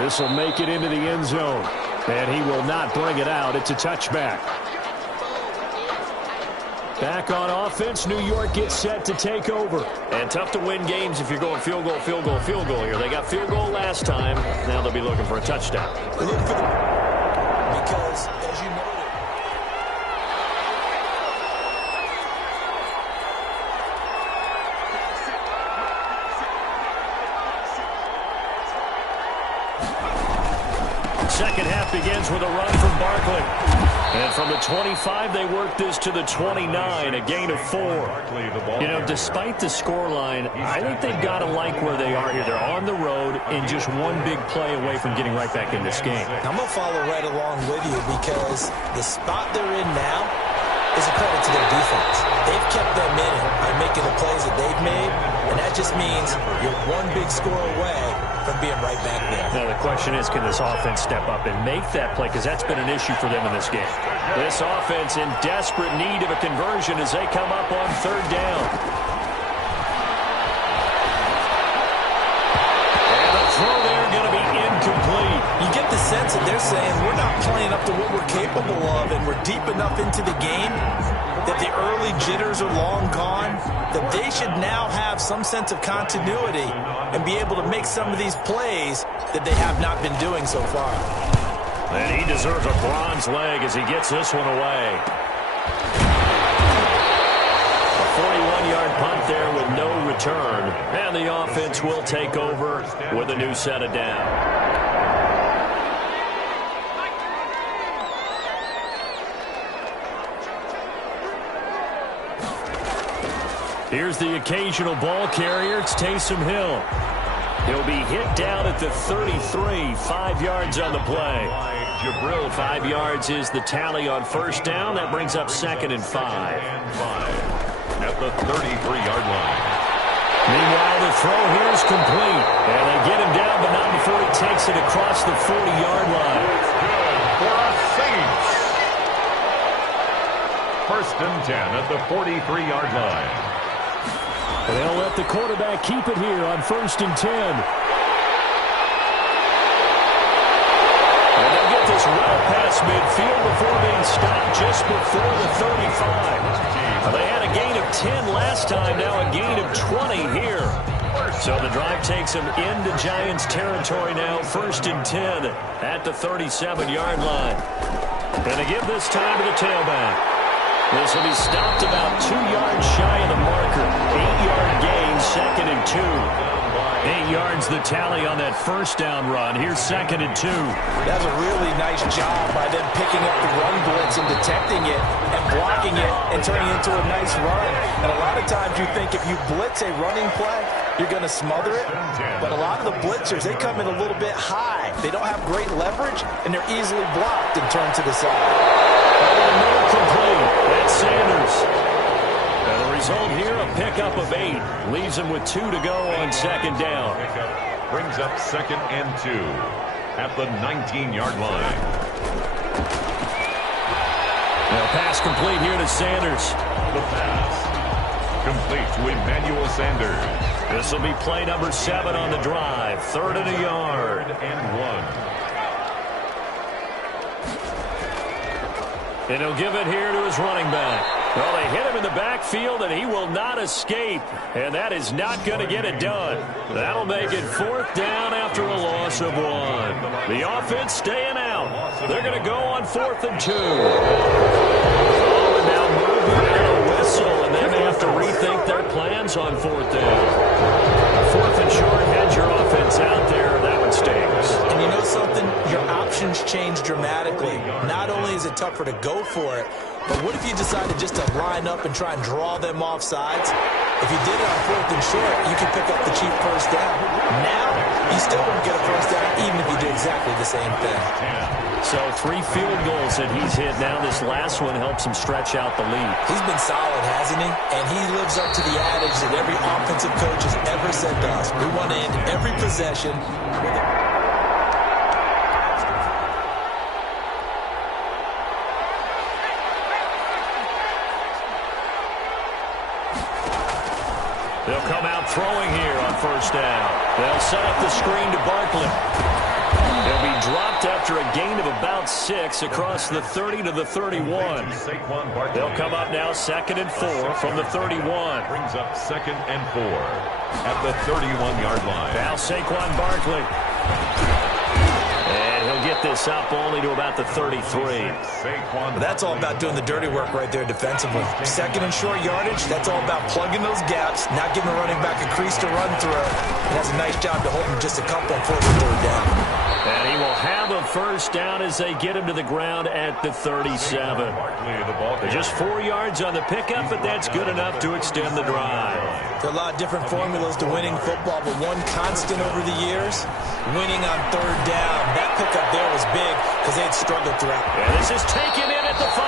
This will make it into the end zone. And he will not bring it out. It's a touchback. Back on offense, New York gets set to take over. And tough to win games if you're going field goal, field goal, field goal here. They got field goal last time. Now they'll be looking for a touchdown. Because, as you noted, second half begins with a run from Barkley. And from the 25, they work this to the 29, a gain of 4. You know, despite the scoreline, I think they've got to like where they are here. They're on the road and just one big play away from getting right back in this game. I'm going to follow right along with you because the spot they're in now is a credit to their defense. They've kept them in it by making the plays that they've made, and that just means you're one big score away from being right back there. Now the question is, can this offense step up and make that play? Because that's been an issue for them in this game. This offense in desperate need of a conversion as they come up on third down. And the throw there going to be incomplete. You get the sense that they're saying we're not playing up to what we're capable of, and we're deep enough into the game that the early jitters are long gone, that they should now have some sense of continuity and be able to make some of these plays that they have not been doing so far. And he deserves a bronze leg as he gets this one away. A 41-yard punt there with no return. And the offense will take over with a new set of down. Here's the occasional ball carrier. It's Taysom Hill. He'll be hit down at the 33, 5 yards on the play. Jabril, 5 yards is the tally on first down. That brings up 2nd and 5. At the 33-yard line. Meanwhile, the throw here is complete. And they get him down, but not before he takes it across the 40-yard line. For a Saints. First and 10 at the 43-yard line. And they'll let the quarterback keep it here on 1st and 10. And they'll get this well past midfield before being stopped just before the 35. They had a gain of 10 last time, now a gain of 20 here. So the drive takes them into Giants territory now, 1st and 10 at the 37-yard line. And they give this time to the tailback. This will be stopped about 2 yards shy of the marker. 8-yard gain, 2nd and 2. 8 yards the tally on that first down run. Here's 2nd and 2. That's a really nice job by them picking up the run blitz and detecting it and blocking it and turning it into a nice run. And a lot of times you think if you blitz a running play, you're going to smother it. But a lot of the blitzers, they come in a little bit high. They don't have great leverage, and they're easily blocked and turned to the side. Complete. That's Sanders. And the result here, a pickup of 8. Leaves him with 2 to go on 2nd down. Brings up 2nd and 2 at the 19-yard line. Now pass complete here to Sanders. The pass complete to Emmanuel Sanders. This will be play number 7 on the drive. 3rd and a yard. And 1. And he'll give it here to his running back. Well, they hit him in the backfield, and he will not escape. And that is not going to get it done. That'll make it 4th down after a loss of 1. The offense staying out. They're going to go on 4th and 2. Oh, and now movement and a whistle, and they may have to rethink their plans on 4th down. 4th and short, had your offense out there. That one stings. And you know something? Your options change dramatically. Not only is it tougher to go for it, but what if you decided just to line up and try and draw them off sides? If you did it on 4th and short, you could pick up the cheap first down. Now, you still won't get a first down even if you do exactly the same thing. So 3 field goals that he's hit now. This last one helps him stretch out the lead. He's been solid, hasn't he? And he lives up to the adage that every offensive coach has ever said to us. We want to end every possession with a They'll come out throwing here on first down. They'll set up the screen to Barkley. left after a gain of about 6 across the 30 to the 31. They'll come up now 2nd and 4 from the 31. Brings up 2nd and 4 at the 31-yard line. Now Saquon Barkley. And he'll get this up only to about the 33. That's all about doing the dirty work right there defensively. 2nd and short yardage, that's all about plugging those gaps, not giving a running back a crease to run through. And that's a nice job to hold him just a couple on 4th and 3rd down. And he will have a first down as they get him to the ground at the 37. Just 4 yards on the pickup, but that's good enough to extend the drive. There are a lot of different formulas to winning football, but one constant over the years, winning on 3rd down. That pickup there was big because they had struggled throughout. And this is taken in at the 5.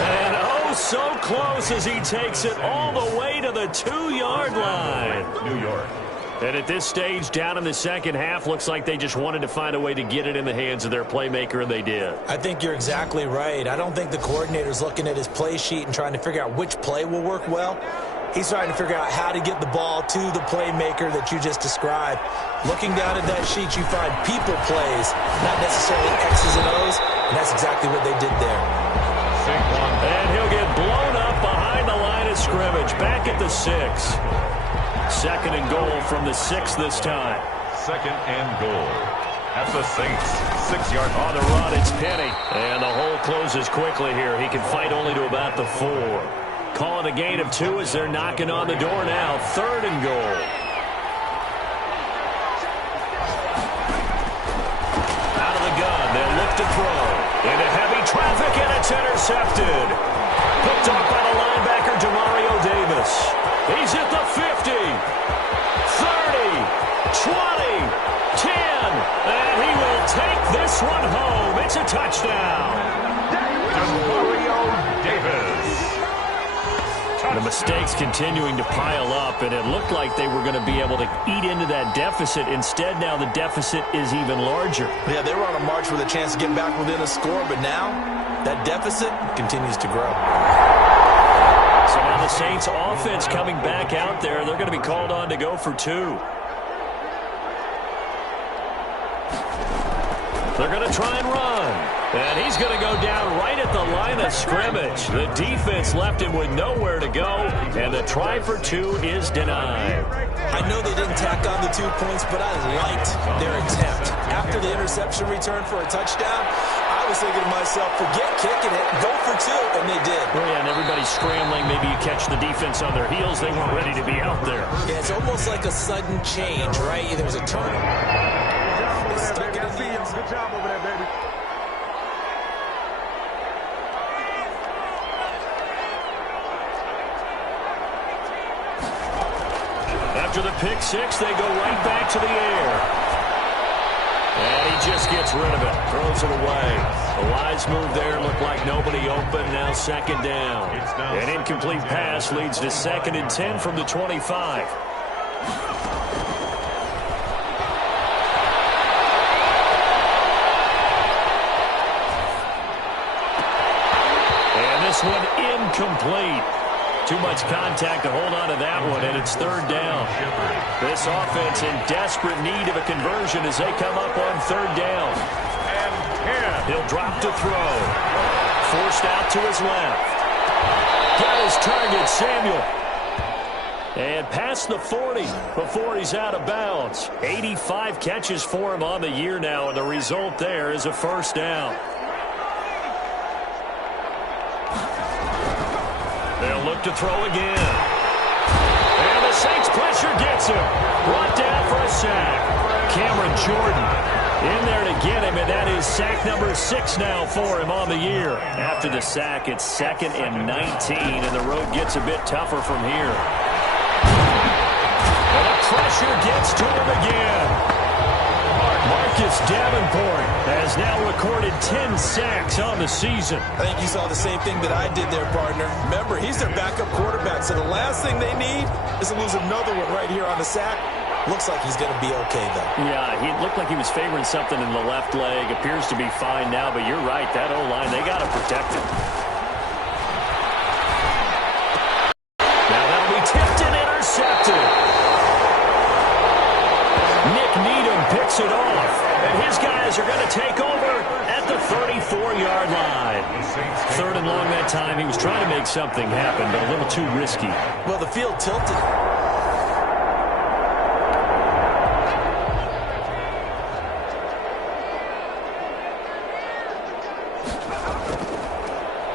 And oh, so close as he takes it all the way to the 2-yard line. New York. And at this stage, down in the second half, looks like they just wanted to find a way to get it in the hands of their playmaker, and they did. I think you're exactly right. I don't think the coordinator's looking at his play sheet and trying to figure out which play will work well. He's trying to figure out how to get the ball to the playmaker that you just described. Looking down at that sheet, you find people plays, not necessarily X's and O's, and that's exactly what they did there. And he'll get blown up behind the line of scrimmage, back at the 6. 2nd and goal from the 6 this time. 2nd and goal at the Saints. 6-yard on the run. It's Penny. And the hole closes quickly here. He can fight only to about the 4. Call it a gain of 2 as they're knocking on the door now. 3rd and goal. Out of the gun. They'll look to throw. Into heavy traffic, and it's intercepted. Picked off by the linebacker, Demario Davis. He's at the 50, 30, 20, 10, and he will take this one home. It's a touchdown. Demario Davis. The mistakes continuing to pile up, and it looked like they were going to be able to eat into that deficit. Instead, now the deficit is even larger. Yeah, they were on a march with a chance to get back within a score, but now that deficit continues to grow. So now the Saints offense coming back out there. They're going to be called on to go for 2. They're going to try and run. And he's going to go down right at the line of scrimmage. The defense left him with nowhere to go. And the try for 2 is denied. I know they didn't tack on the 2 points, but I liked their attempt. After the interception return for a touchdown, I was thinking to myself, forget kicking it, go for 2, and they did. Oh, yeah, and everybody's scrambling. Maybe you catch the defense on their heels. They weren't ready to be out there. Yeah, it's almost like a sudden change, right? There was a turn. Good job over there, baby. After the pick 6, they go right back to the air. And he just gets rid of it. Throws it away. A wise move there. Looked like nobody open. Now 2nd down. An incomplete pass leads to 2nd and 10 from the 25. And this one incomplete. Too much contact to hold on to that one, and it's 3rd down. This offense in desperate need of a conversion as they come up on 3rd down. And he'll drop to throw. Forced out to his left. Got his target, Samuel. And past the 40 before he's out of bounds. 85 catches for him on the year now, and the result there is a 1st down. They'll look to throw again. And the Saints pressure gets him. Brought down for a sack. Cameron Jordan in there to get him, and that is sack number 6 now for him on the year. After the sack, it's 2nd and 19, and the road gets a bit tougher from here. And the pressure gets to him again. Marcus Davenport has now recorded 10 sacks on the season. I think you saw the same thing that I did there, partner. Remember, he's their backup quarterback, so the last thing they need is to lose another one right here on the sack. Looks like he's going to be okay, though. Yeah, he looked like he was favoring something in the left leg. Appears to be fine now, but you're right. That O-line, they got to protect him. Now that'll be tipped and intercepted. Nick Needham picks breaks it off. And his guys are going to take over at the 34-yard line. Third and long that time. He was trying to make something happen, but a little too risky. Well, the field tilted.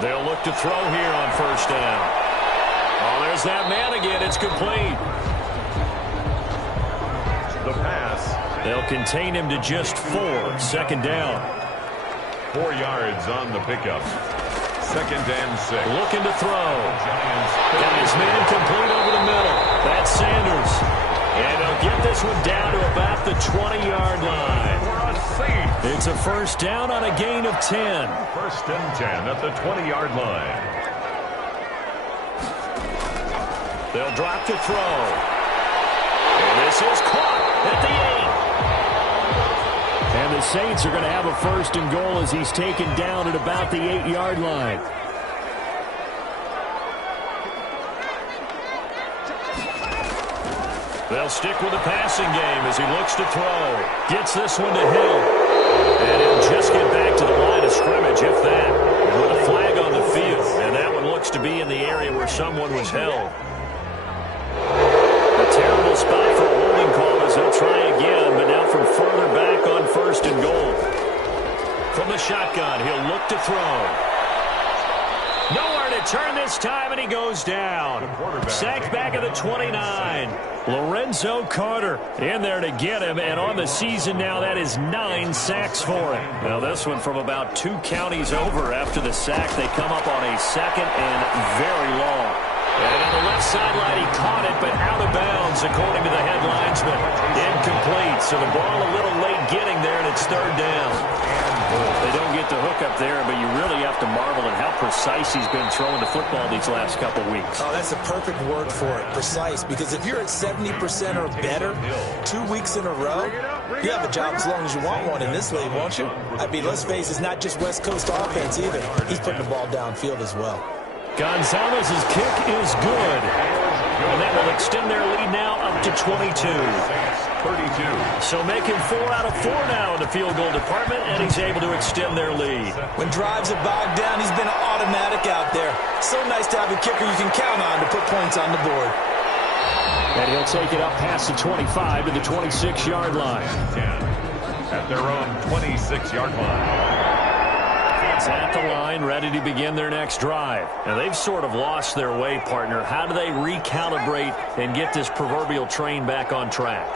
They'll look to throw here on first down. Oh, there's that man again. It's complete. The pass. They'll contain him to just 4. Second down. 4 yards on the pickup. Second and 6. Looking to throw. Giants. Got his man complete over the middle. That's Sanders. And they'll get this one down to about the 20-yard line. It's a first down on a gain of 10. First and 10 at the 20-yard line. They'll drop to throw. And this is caught at the 8. And the Saints are going to have a first and goal as he's taken down at about the 8-yard line. They'll stick with the passing game as he looks to throw. Gets this one to Hill. And he'll just get back to the line of scrimmage, if that. And with a flag on the field. And that one looks to be in the area where someone was held. A terrible spot for a holding call as they'll try again, but now from further back on first and goal. From the shotgun, he'll look to throw. Nowhere to turn this time, and he goes down. Sacked back at the 29. Lorenzo Carter in there to get him, and on the season now, that is 9 sacks for him. Now this one from about 2 counties over after the sack. They come up on a second and very long. And on the left sideline, he caught it, but out of bounds, according to the headlinesman. Incomplete, so the ball a little late getting there, and it's third down. They don't get the hook up there, but you really have to marvel at how precise he's been throwing the football these last couple weeks. Oh, that's a perfect word for it, precise, because if you're at 70% or better 2 weeks in a row, you have a job as long as you want one in this league, won't you? I mean, let's face it, it's not just West Coast offense either. He's putting the ball downfield as well. Gonzalez's kick is good. And that will extend their lead now up to 22. 32. So making 4 out of 4 now in the field goal department, and he's able to extend their lead. When drives are bogged down, he's been an automatic out there. So nice to have a kicker you can count on to put points on the board. And he'll take it up past the 25 to the 26-yard line. 10 at their own 26-yard line. It's at the line, ready to begin their next drive. Now, they've sort of lost their way, partner. How do they recalibrate and get this proverbial train back on track?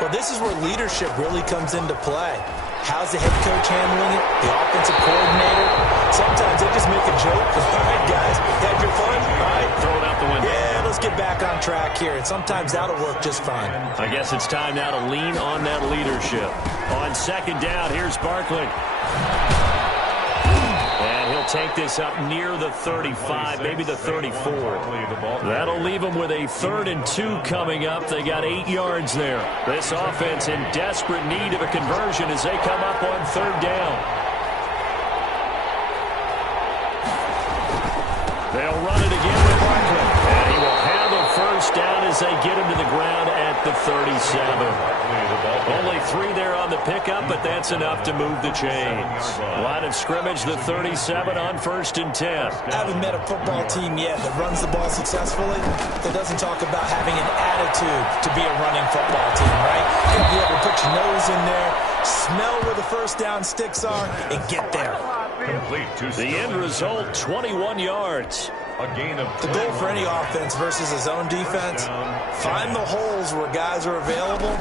Well, this is where leadership really comes into play. How's the head coach handling it? The offensive coordinator? Sometimes they just make a joke. All right, guys, had your fun? All right. Throw it out the window. Yeah, let's get back on track here. And sometimes that'll work just fine. I guess it's time now to lean on that leadership. On second down, here's Barkley. And he'll take this up near the 35, maybe the 34. That'll leave them with a 3rd and 2 coming up. They got 8 yards there. This offense in desperate need of a conversion as they come up on 3rd down. They'll run it again with Barkley. And he will have a first down as they get him to the ground at the 37. Only 3 there on the pickup, but that's enough to move the chains. Line of scrimmage, the 37 on 1st and 10. I haven't met a football team yet that runs the ball successfully that doesn't talk about having an attitude to be a running football team, right? You gotta be able to put your nose in there, smell where the first down sticks are, and get there. Complete to The end result, 21 yards. A gain of The goal for any offense versus a zone defense, find the holes where guys are available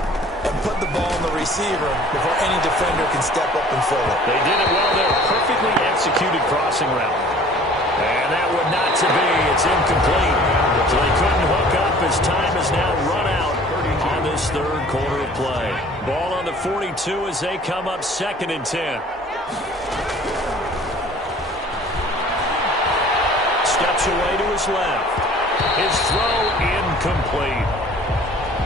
and put the ball in the receiver before any defender can step up and fill it. They did it well there. Perfectly executed crossing route. And that would not to be. It's incomplete. So they couldn't hook up as time is now run out on this 3rd quarter of play. Ball on the 42 as they come up 2nd and 10. Steps away to his left. His throw incomplete.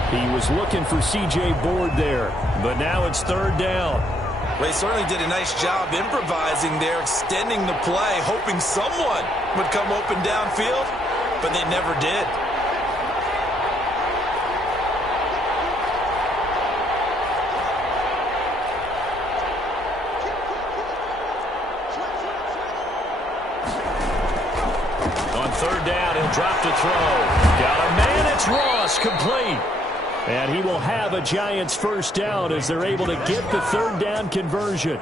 He was looking for C.J. Board there, but now it's 3rd down. They certainly did a nice job improvising there, extending the play, hoping someone would come open downfield, but they never did. drop to throw. Got a man. It's Ross, complete. And he will have a Giants first down as they're able to get the third down conversion.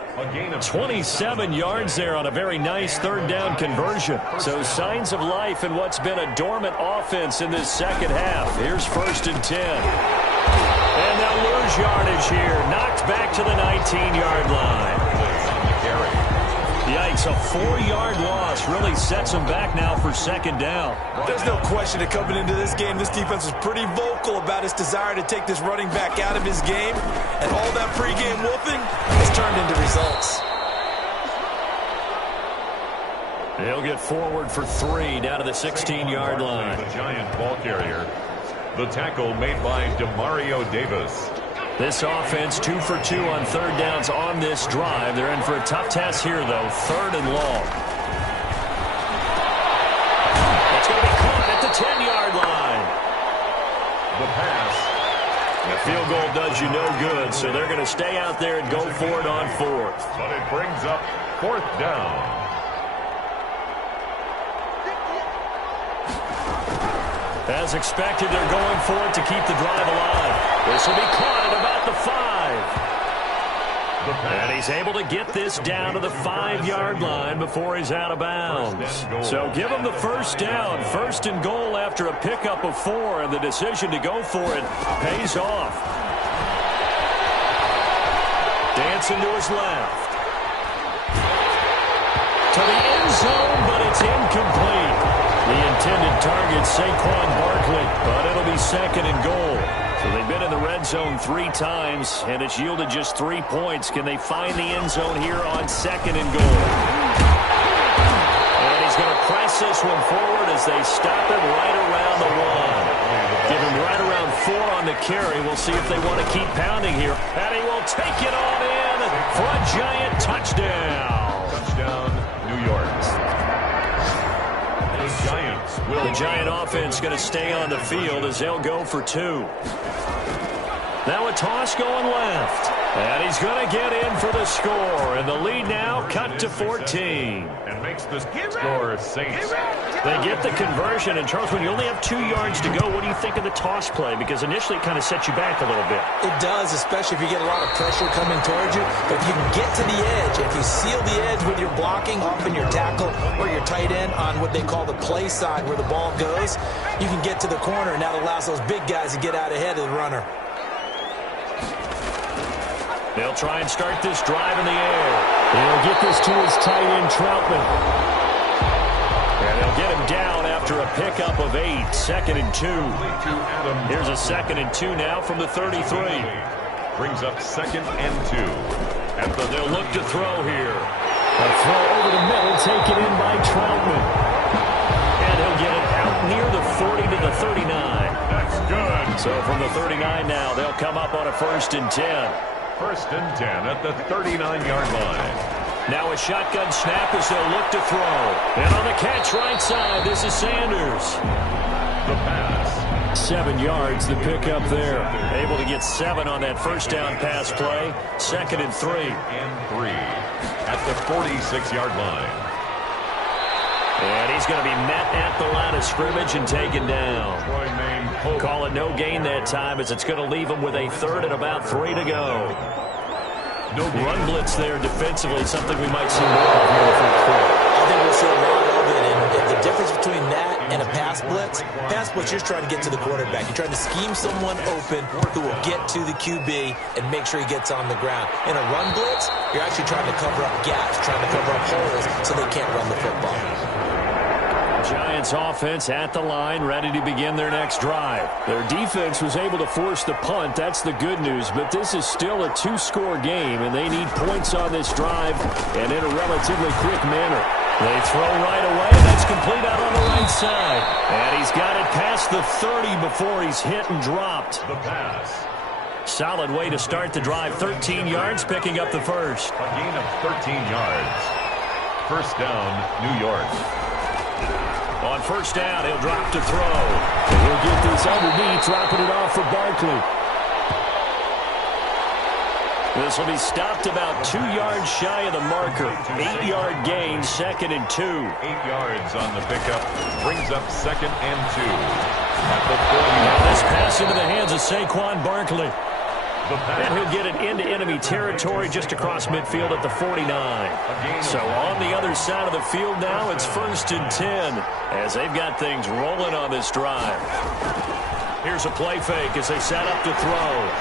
27 yards there on a very nice third down conversion. So signs of life in what's been a dormant offense in this second half. Here's 1st and 10. And they'll lose yardage here. Knocked back to the 19-yard line. Yikes, a 4-yard loss really sets them back now for second down. There's no question that coming into this game, this defense was pretty vocal about its desire to take this running back out of his game. And all that pregame whooping has turned into results. They'll get forward for 3 down to the 16-yard line. The Giant ball carrier. The tackle made by Demario Davis. This offense 2 for 2 on third downs on this drive. They're in for a tough task here, though. 3rd and long. It's going to be caught at the 10-yard line. The pass. The field goal does you no good, so they're going to stay out there and go for it on 4th. But it brings up 4th down. As expected, they're going for it to keep the drive alive. This will be caught at about the 5. And he's able to get this down to the 5-yard line before he's out of bounds. So give him the first down. 1st and goal after a pickup of 4, and the decision to go for it pays off. Dancing to his left. To the end zone, but it's incomplete. The intended target, Saquon Barkley, but it'll be 2nd and goal. So they've been in the red zone 3 times, and it's yielded just 3 points. Can they find the end zone here on 2nd and goal? And he's going to press this one forward as they stop him right around the 1. Give him right around 4 on the carry. We'll see if they want to keep pounding here. And he will take it on in for a Giant touchdown. Touchdown, New York. The Giant offense going to stay on the field as they'll go for 2. Now a toss going left. And he's going to get in for the score. And the lead now cut to 14. And makes the score Saints. They get the conversion. And, Charles, when you only have 2 yards to go, what do you think of the toss play? Because initially it kind of sets you back a little bit. It does, especially if you get a lot of pressure coming towards you. But if you can get to the edge, if you seal the edge with your blocking, often your tackle or your tight end on what they call the play side where the ball goes, you can get to the corner, and that allows those big guys to get out ahead of the runner. They'll try and start this drive in the air. They'll get this to his tight end, Troutman. And they'll get him down after a pickup of 8. 2nd and 2. Here's a 2nd and 2 now from the 33. Brings up 2nd and 2. They'll look to throw here. A throw over the middle, taken in by Troutman. And he'll get it out near the 40 to the 39. That's good. So from the 39 now, they'll come up on a 1st and 10. 1st and 10 at the 39-yard line. Now a shotgun snap as they'll look to throw. And on the catch right side, this is Sanders. The pass. 7 yards, the pickup there. Able to get 7 on that first down pass play. 2nd and 3. And 3 at the 46-yard line. And he's going to be met at the line of scrimmage and taken down. Call it no gain that time as it's going to leave him with a 3rd and about 3 to go. No run blitz there defensively, something we might see more of here in the fourth quarter. I think we'll see a lot of it, and the difference between that and a pass blitz, you're trying to get to the quarterback. You're trying to scheme someone open who will get to the QB and make sure he gets on the ground. In a run blitz, you're actually trying to cover up gaps, trying to cover up holes so they can't run the football. Giants offense at the line, ready to begin their next drive. Their defense was able to force the punt. That's the good news, but this is still a 2-score game, and they need points on this drive and in a relatively quick manner. They throw right away, and that's complete out on the right side. And he's got it past the 30 before he's hit and dropped. The pass. Solid way to start the drive. 13 yards, picking up the first. A gain of 13 yards. First down, New York. On first down, he'll drop to throw. And he'll get this underneath, dropping it off for Barkley. This will be stopped about 2 yards shy of the marker. 8-yard gain, 2nd and 2. 8 yards on the pickup. Brings up 2nd and 2. At the 40. Now this pass into the hands of Saquon Barkley. And he'll get it into enemy territory just across midfield at the 49. So on the other side of the field now, it's 1st and 10 as they've got things rolling on this drive. Here's a play fake as they set up to throw.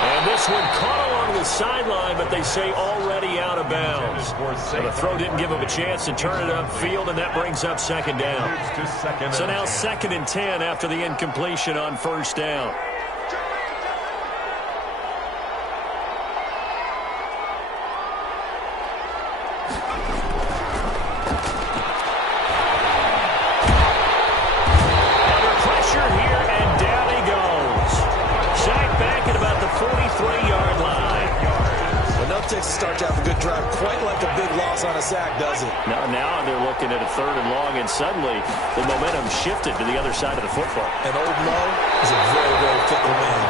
And this one caught along the sideline, but they say already out of bounds. So the throw didn't give him a chance to turn it upfield, and that brings up 2nd down. So now 2nd and 10 after the incompletion on 1st down. Start to have a good drive, quite like a big loss on a sack, does it? Now they're looking at a 3rd and long, and suddenly the momentum shifted to the other side of the football. And Old Mo is a very, very fickle man.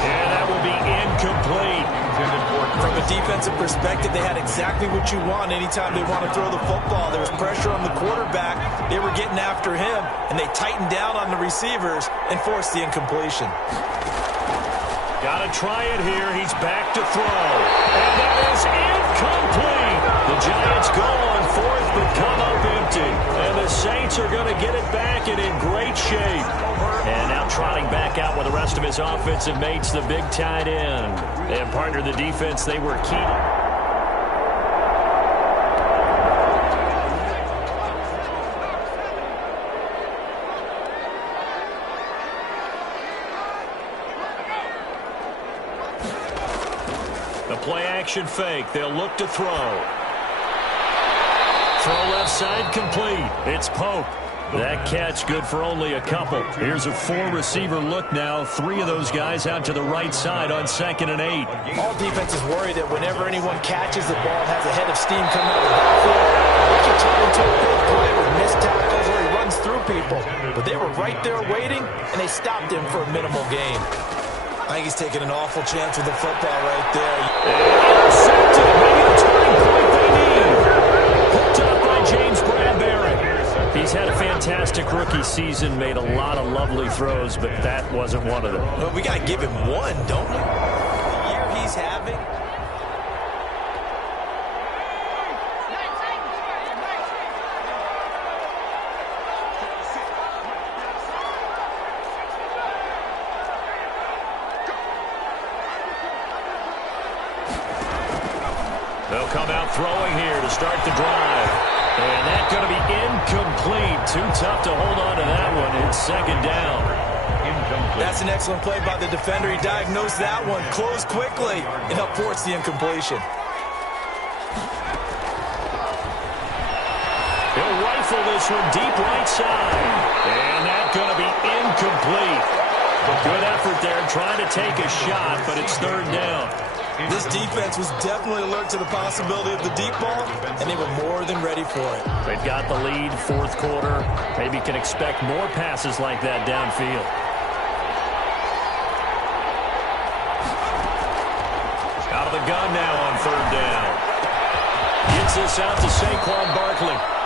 And that will be incomplete. From a defensive perspective, they had exactly what you want anytime they want to throw the football. There was pressure on the quarterback. They were getting after him, and they tightened down on the receivers and forced the incompletion. Got to try it here. He's back to throw. And that is incomplete. The Giants go on 4th but come up empty. And the Saints are going to get it back and in great shape. And now trotting back out with the rest of his offensive mates, the big tight end. And partner, the defense, they were key. Play-action fake. They'll look to throw. Throw left side complete. It's Pope. That catch good for only a couple. Here's a 4-receiver look now. 3 of those guys out to the right side on 2nd and 8. All defenses worry that whenever anyone catches the ball, has a head of steam coming out of the backfield, it can turn into a big play with missed tackles or he runs through people. But they were right there waiting, and they stopped him for a minimal gain. I think he's taking an awful chance with the football right there. Intercepted. Maybe the turning point they need. Hooked up by James Bradbury. He's had a fantastic rookie season, made a lot of lovely throws, but that wasn't one of them. Well, we got to give him one, don't we? The year he's having. They'll come out throwing here to start the drive. And that's going to be incomplete. Too tough to hold on to that one. It's 2nd down. Incomplete. That's an excellent play by the defender. He diagnosed that one, closed quickly, and helped force the incompletion. He'll rifle this one deep right side. And that's going to be incomplete. Good effort there trying to take a shot, but it's 3rd down. This defense was definitely alert to the possibility of the deep ball, and they were more than ready for it. They've got the lead, 4th quarter. Maybe can expect more passes like that downfield. Out of the gun now on 3rd down. Gets this out to Saquon Barkley.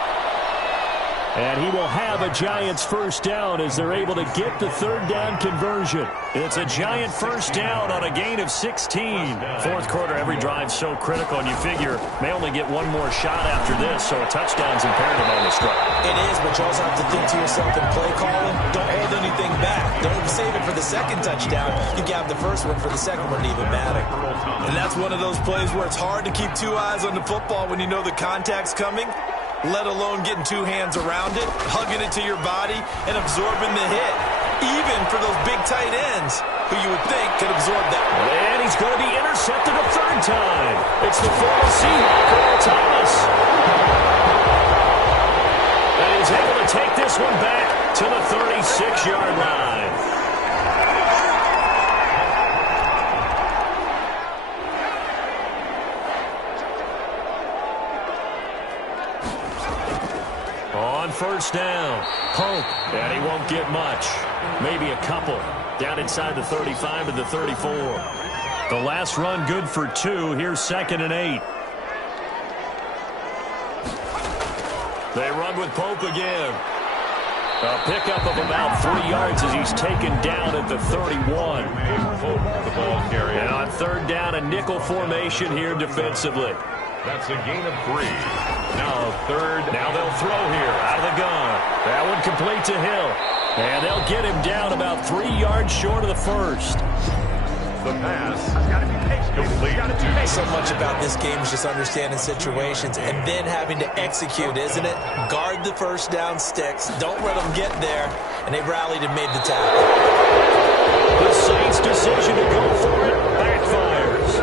And he will have a Giants 1st down as they're able to get the 3rd down conversion. It's a Giant 1st down on a gain of 16. 4th quarter, every drive so critical, and you figure may only get one more shot after this, so a touchdown's imperative on this drive. It is, but you also have to think to yourself in play calling, don't hold anything back. Don't save it for the 2nd touchdown. You can have the 1st one for the 2nd one to even matter. And that's one of those plays where it's hard to keep 2 eyes on the football when you know the contact's coming, let alone getting 2 hands around it, hugging it to your body, and absorbing the hit. Even for those big tight ends, who you would think could absorb that. And he's going to be intercepted a 3rd time. It's the former Seahawk, Earl Thomas. And he's able to take this one back to the 36-yard line. On 1st down, Pope, and he won't get much. Maybe a couple. Down inside the 35 and the 34. The last run good for 2. Here's 2nd and 8. They run with Pope again. A pickup of about 3 yards as he's taken down at the 31. The ball carrier. And on 3rd down, a nickel formation here defensively. That's a gain of 3. Now 3rd. Now they'll throw here out of the gun. That one complete to Hill. And they'll get him down about 3 yards short of the first. The pass complete. So much about this game is just understanding situations and then having to execute, isn't it? Guard the first down sticks. Don't let them get there. And they rallied and made the tackle. The Saints' decision to go for it backfires.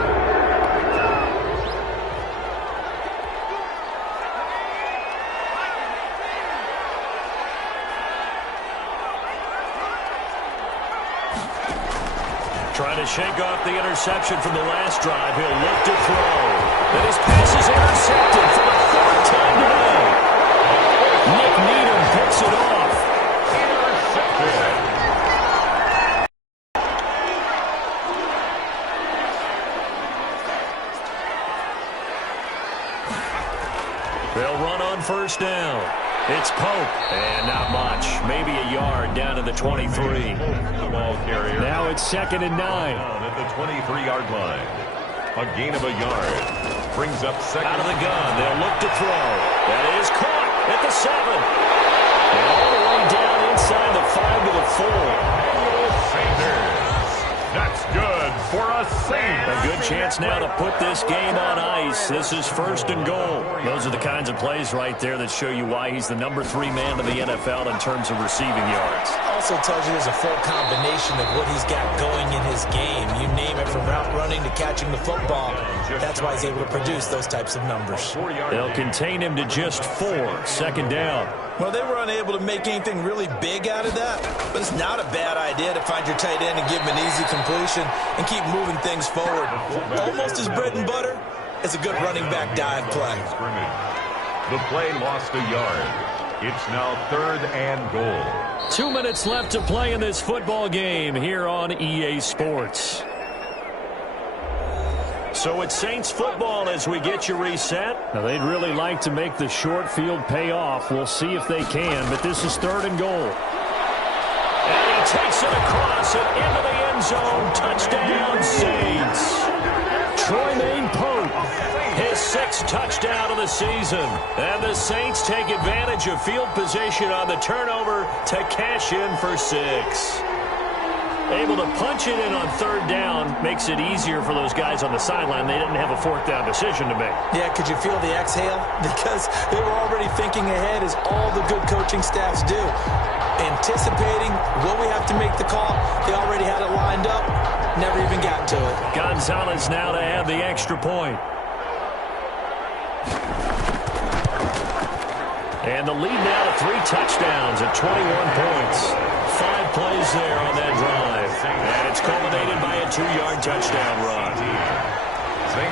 Trying to shake off the interception from the last drive. He'll look to throw. And his pass is intercepted for the 4th time today. Nick Needham picks it off. Intercepted. They'll run on 1st down. It's Pope, and not much. Maybe a yard down to the 23. The ball carrier. Now it's 2nd and 9. Down at the 23-yard line. A gain of a yard. Brings up 2nd. Out of the gun. They'll look to throw. That is caught at the 7. And all the way down inside the 5 to the 4. Sanders. That's good for a save. A good chance now to put this game on ice. This is 1st and goal. Those are the kinds of plays right there that show you why he's the number 3 man in the NFL in terms of receiving yards. Also tells you there's a full combination of what he's got going in his game. You name it, from route running to catching the football. That's why he's able to produce those types of numbers. They'll contain him to just 4. 2nd down. Well, they were unable to make anything really big out of that, but it's not a bad idea to find your tight end and give him an easy completion and keep moving things forward. Almost as bread and butter as a good running back dive play. The play lost a yard. It's now 3rd and goal. 2 minutes left to play in this football game here on EA Sports. So it's Saints football as we get you reset. Now they'd really like to make the short field pay off. We'll see if they can, but this is 3rd and goal. And he takes it across and into the end zone. Touchdown, Saints. Troymaine Pope, his 6th touchdown of the season. And the Saints take advantage of field position on the turnover to cash in for 6. Able to punch it in on 3rd down makes it easier for those guys on the sideline. They didn't have a 4th down decision to make. Yeah, could you feel the exhale? Because they were already thinking ahead, as all the good coaching staffs do. Anticipating, will we have to make the call? They already had it lined up. Never even got to it. Gonzalez now to add the extra point. And the lead now to 3 touchdowns at 21 points. 5 plays there on that drive. And it's culminated by a 2-yard touchdown run.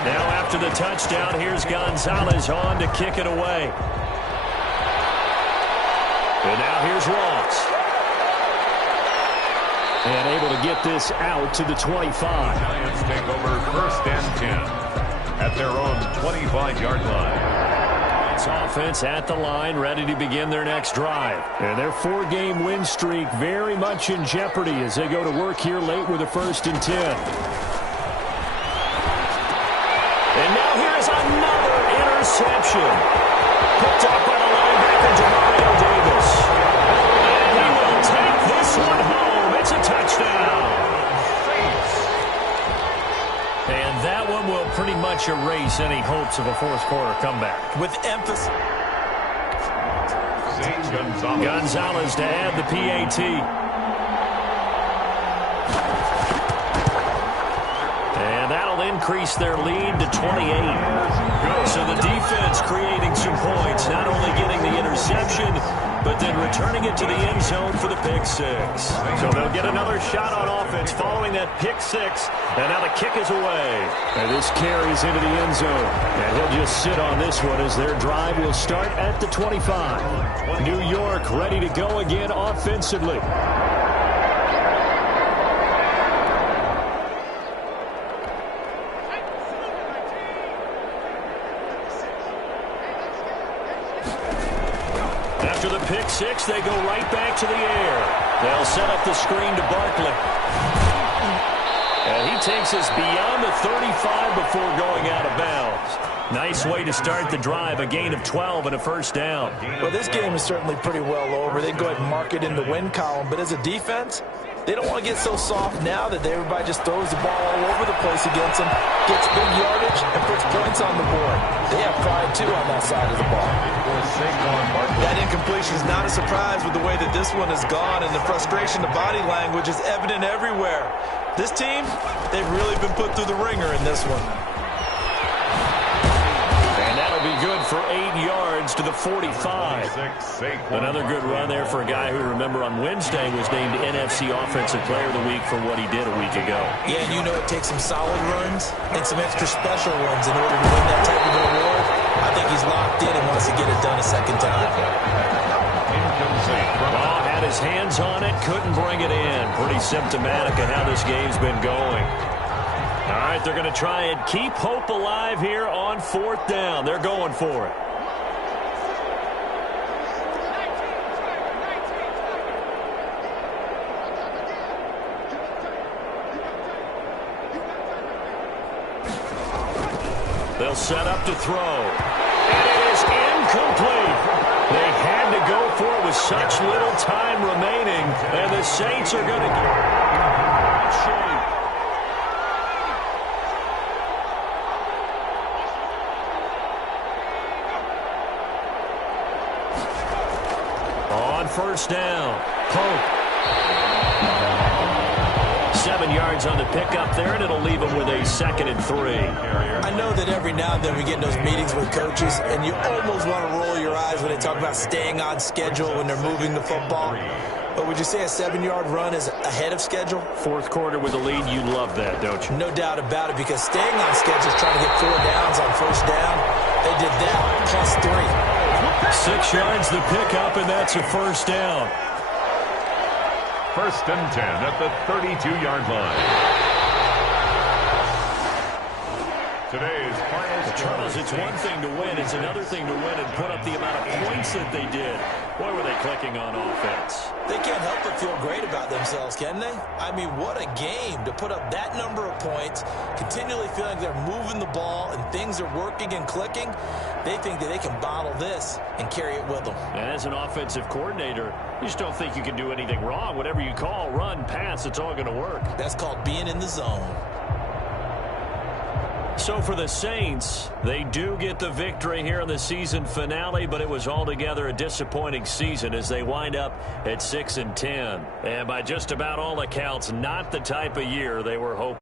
Now after the touchdown, here's Gonzalez on to kick it away. And now here's Ross. And able to get this out to the 25. Giants take over 1st and 10 at their own 25-yard line. Offense at the line, ready to begin their next drive. And their 4-game win streak very much in jeopardy as they go to work here late with a 1st and 10. And now here is another interception. Picked up by the linebacker, Demario Davis. And he will take this one home. It's a touchdown. And that one will pretty much erase any hopes of a 4th quarter comeback. With emphasis. Gonzalez to add the PAT. And that'll increase their lead to 28. So the defense creating some points, not only getting the interception, but then returning it to the end zone for the pick 6. So they'll get another shot on offense following that pick 6. And now the kick is away. And this carries into the end zone. And he'll just sit on this one as their drive will start at the 25. New York ready to go again offensively. pick six. They go right back to the air. They'll set up the screen to Barkley. And he takes us beyond the 35 before going out of bounds. Nice way to start the drive, a gain of 12 and a first down. Well, this game is certainly pretty well over. They go ahead and mark it in the win column. But as a defense, they don't want to get so soft now that everybody just throws the ball all over the place against them, gets big yardage, and puts points on the board. They have pride, too, on that side of the ball. That incompletion is not a surprise with the way that this one has gone, and the frustration, the body language is evident everywhere. This team, they've really been put through the ringer in this one. And that'll be good for 8 yards to the 45. Another good run there for a guy who, remember, on Wednesday was named NFC Offensive Player of the Week for what he did a week ago. Yeah, and you know it takes some solid runs and some extra special runs in order to win that type of an award. I think he's locked in and wants to get it done a second time. Oh, had his hands on it, couldn't bring it in. Pretty symptomatic of how this game's been going. All right, they're going to try and keep hope alive here on 4th down. They're going for it. They'll set up to throw. And it is incomplete. They had to go for it with such little time remaining. And the Saints are going to get shape. On 1st down, Pope. 7 yards on the pickup there, and it'll leave them with a 2nd and 3. I know that every now and then we get in those meetings with coaches, and you almost want to roll your eyes when they talk about staying on schedule when they're moving the football. But would you say a 7-yard run is ahead of schedule? 4th quarter with a lead, you love that, don't you? No doubt about it, because staying on schedule is trying to get 4 downs on 1st down. They did that, plus 3. 6 yards the pickup, and that's a 1st down. 1st and 10 at the 32-yard line. Today's final Charles, it's one thing to win. It's another thing to win and put up the amount of points that they did. Boy, were they clicking on offense. They can't help but feel great about themselves, can they? I mean, what a game to put up that number of points, continually feeling like they're moving the ball and things are working and clicking. They think that they can bottle this and carry it with them. And as an offensive coordinator, you just don't think you can do anything wrong. Whatever you call, run, pass, it's all going to work. That's called being in the zone. So for the Saints, they do get the victory here in the season finale, but it was altogether a disappointing season as they wind up at 6-10. And by just about all accounts, not the type of year they were hoping.